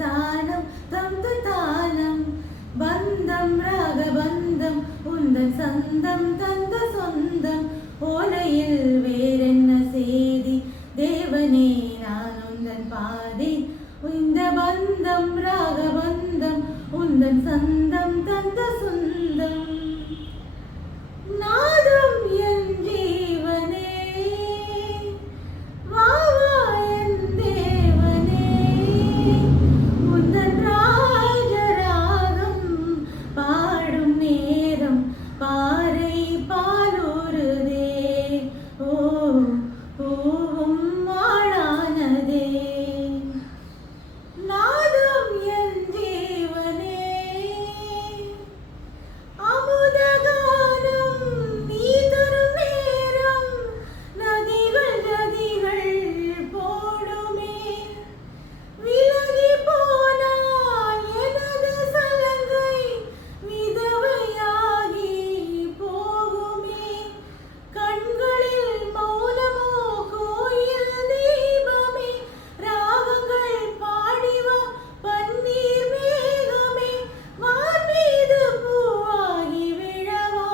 தானம் தம் தானம் பந்தம் ராகபந்தம் உந்தன் சந்தம் தந்த சொந்தம் ஓலையில் வேறென்ன செய்தி தேவனே நான் உந்தன் பாதி இந்த பந்தம் ராகபந்தம் உந்தன் சந்தம் தந்த சொந்தம் நாதம் என் ஜீவனே வாவா என் தேவனே உந்தன் ராஜராகம் பாடும் நேரம் பாறை பாலூருதே ஓ பூவும் மாடானதே நாதம் என் ஜீவனே அமுதகானம் நீ தரும் நேரம் நதிகள் நதிகள் போடுமே விலகி போனால் எனது சலங்கை விதவையாகி போகுமே கண்களில் மௌனமோ கோயில் தீபமே ராகங்கள் பாடிவா பன்னீர் மேகமே வான் மீது பூவாகி விழவா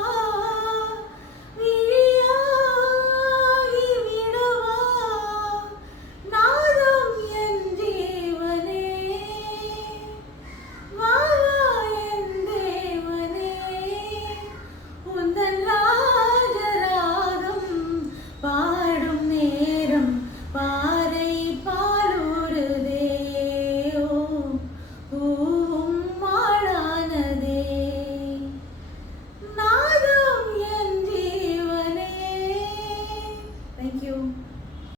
விழியாகி விடவா நாதம் என் ஜீவனே வாவா என் தேவனே உந்தன் ராஜராகம் பாடும் நேரம் பாறை பாலூருதே ஓ பூவும் மாடானதே நாதம் என் ஜீவனே. Thank you.